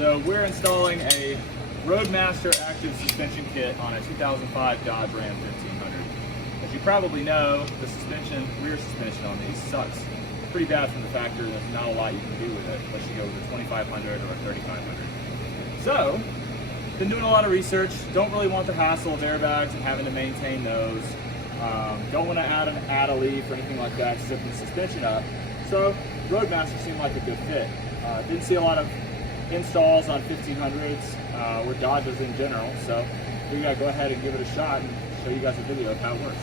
So we're installing a Roadmaster active suspension kit on a 2005 Dodge Ram 1500. As you probably know, the rear suspension on these sucks pretty bad from the factory. There's not a lot you can do with it unless you go with a 2500 or a 3500. So, been doing a lot of research. Don't really want the hassle of airbags and having to maintain those. Don't want to add a leaf or anything like that to zip the suspension up. So, Roadmaster seemed like a good fit. Didn't see a lot of installs on 1500s or Dodges in general, so we gotta go ahead and give it a shot and show you guys a video of how it works.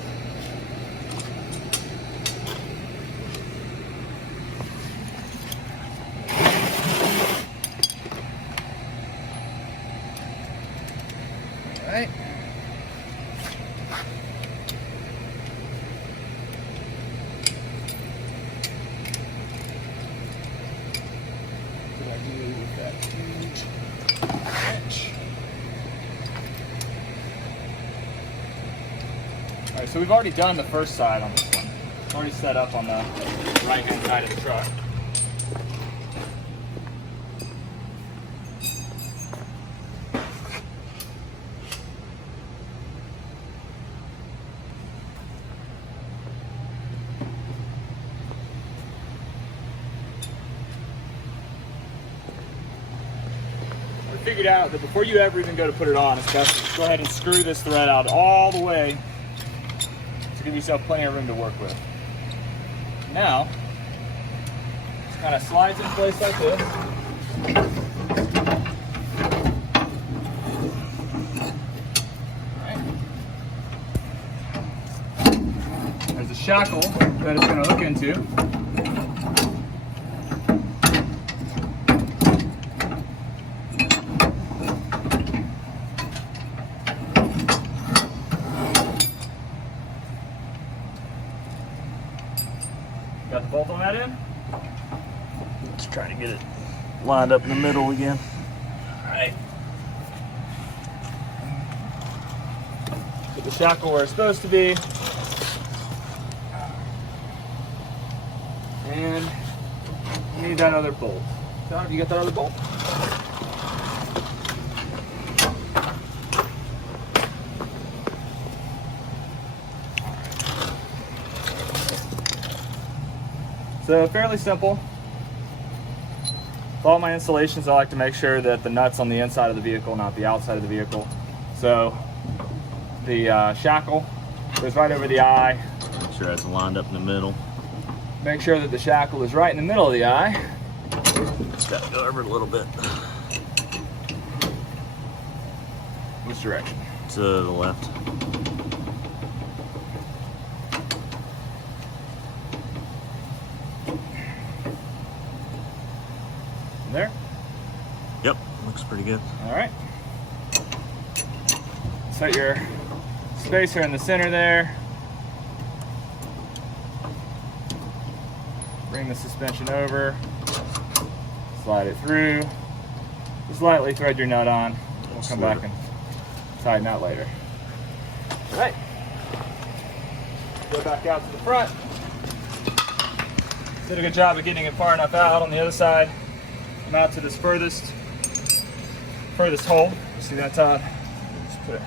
All right. What do I do with that huge wrench? All right, so we've already done the first side on this one. It's already set up on the right-hand side of the truck. Figured out that before you ever even go to put it on, it's best to go ahead and screw this thread out all the way to give yourself plenty of room to work with. Now, it kind of slides in place like this. All right. There's a shackle that it's going to hook into. Got the bolt on that end? Let's try to get it lined up in the middle again. Alright. Put the shackle where it's supposed to be. And you need that other bolt. John, have you got that other bolt? So fairly simple. With all my installations, I like to make sure that the nut's on the inside of the vehicle, not the outside of the vehicle. So the shackle goes right over the eye. Make sure it's lined up in the middle. Make sure that the shackle is right in the middle of the eye. It's got to go over a little bit. Which direction? To the left. There? Yep, looks pretty good. All right. Set your spacer in the center there. Bring the suspension over. Slide it through. Just lightly thread your nut on. We'll come back and tighten that later. All right. Go back out to the front. Did a good job of getting it far enough out on the other side. Come out to this furthest hole. See that, Todd? Just put it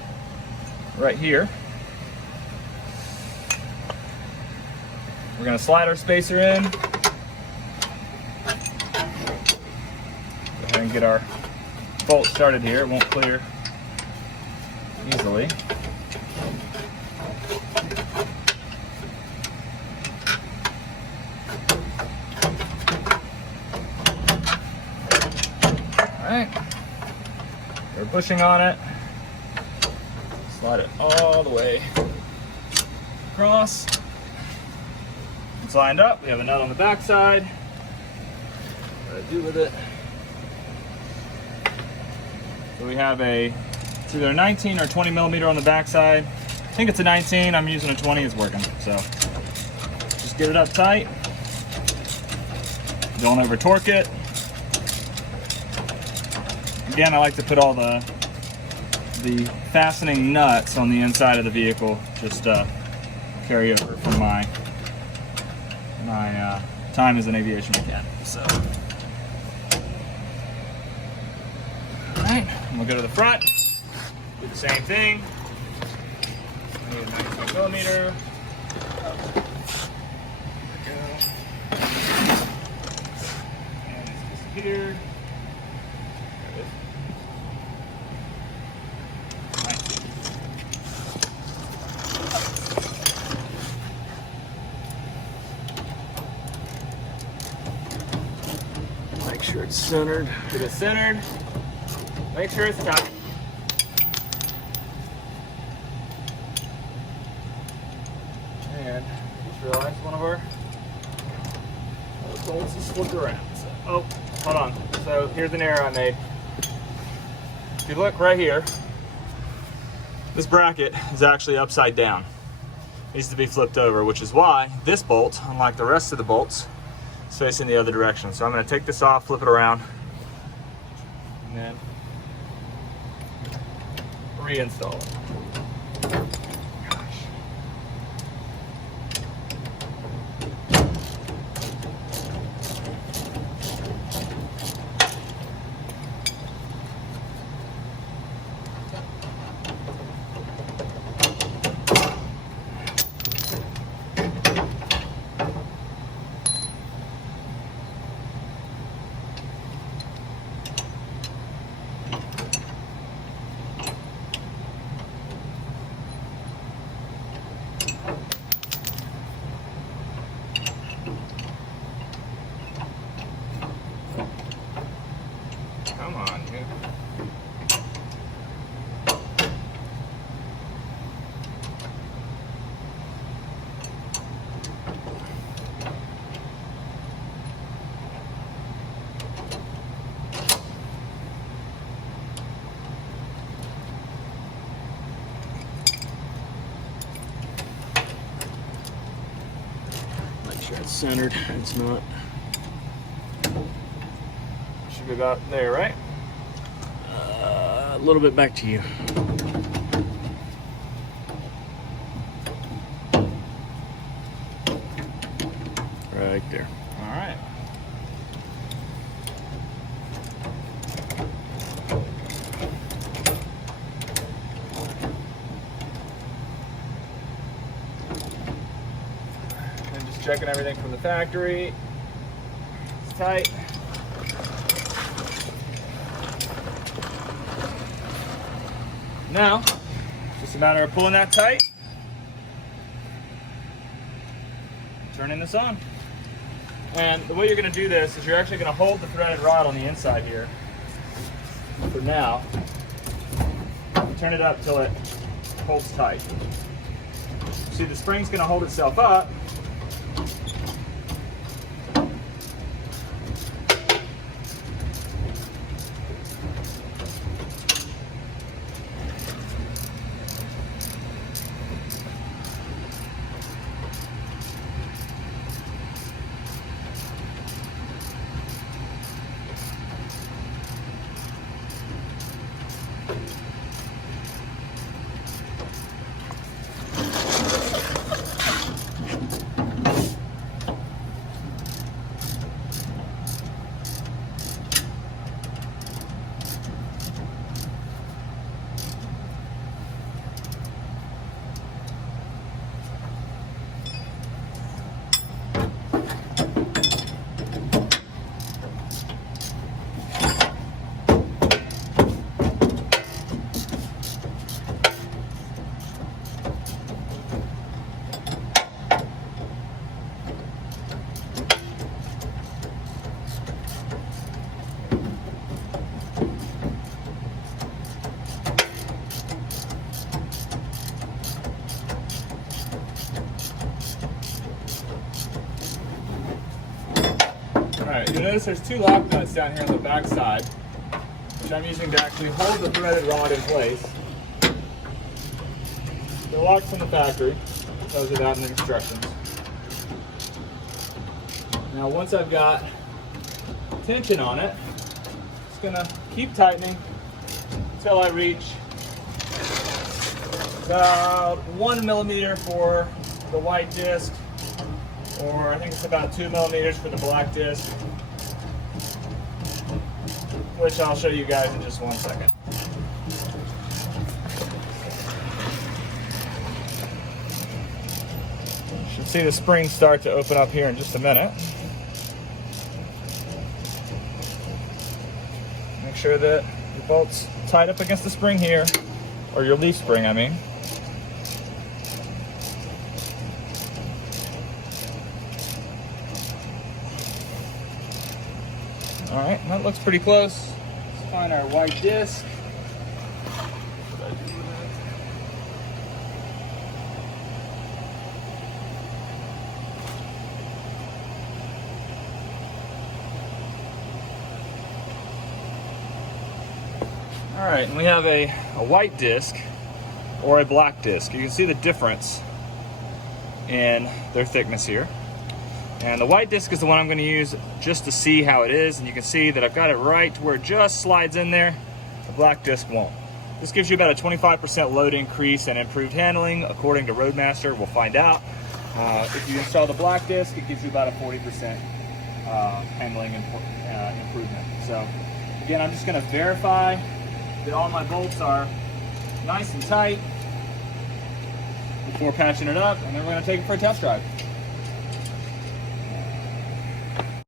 right here. We're going to slide our spacer in. Go ahead and get our bolt started here. It won't clear easily. Alright, we're pushing on it, slide it all the way across. It's lined up, we have a nut on the back side. What do I do with it? So we have it's either a 19 or 20 millimeter on the back side. I think it's a 19, I'm using a 20, it's working. So just get it up tight. Don't over torque it. Again, I like to put all the fastening nuts on the inside of the vehicle, just carry over from my time as an aviation mechanic. So And we'll go to the front, do the same thing. I need a 19 millimeter. And it's disappeared. There it is. Make sure it's centered. Get it centered. Make sure it's tight. And just realized one of our bolts is slipped around. So, oh, hold on. So here's an error I made. If you look right here, this bracket is actually upside down. It needs to be flipped over, which is why this bolt, unlike the rest of the bolts, is facing the other direction. So I'm going to take this off, flip it around, and then reinstall it. Come on, dude. Make sure it's centered. It's not. Should be about there, right? A little bit back to you. Right there. All right. And just checking everything from the factory. It's tight. Now, just a matter of pulling that tight, turning this on. And the way you're going to do this is you're actually going to hold the threaded rod on the inside here for now. Turn it up till it holds tight. See, the spring's going to hold itself up. Alright, you'll notice there's two lock nuts down here on the back side, which I'm using to actually hold the threaded rod in place. They're locked from the factory. Those are that in the instructions. Now once I've got tension on it, just gonna keep tightening until I reach about 1 millimeter for the white disc, or I think it's about 2 millimeters for the black disc, which I'll show you guys in just 1 second. Should see the spring start to open up here in just a minute. Make sure that your bolt's tied up against the spring here, or your leaf spring, I mean. All right, that looks pretty close. Let's find our white disc. All right, and we have a white disc or a black disc. You can see the difference in their thickness here. And the white disc is the one I'm going to use just to see how it is, and you can see that I've got it right to where it just slides in there. The black disc won't. This gives you about a 25% load increase and improved handling, according to Roadmaster. We'll find out. If you install the black disc, it gives you about a 40% handling improvement. So again, I'm just going to verify that all my bolts are nice and tight before patching it up, and then we're going to take it for a test drive.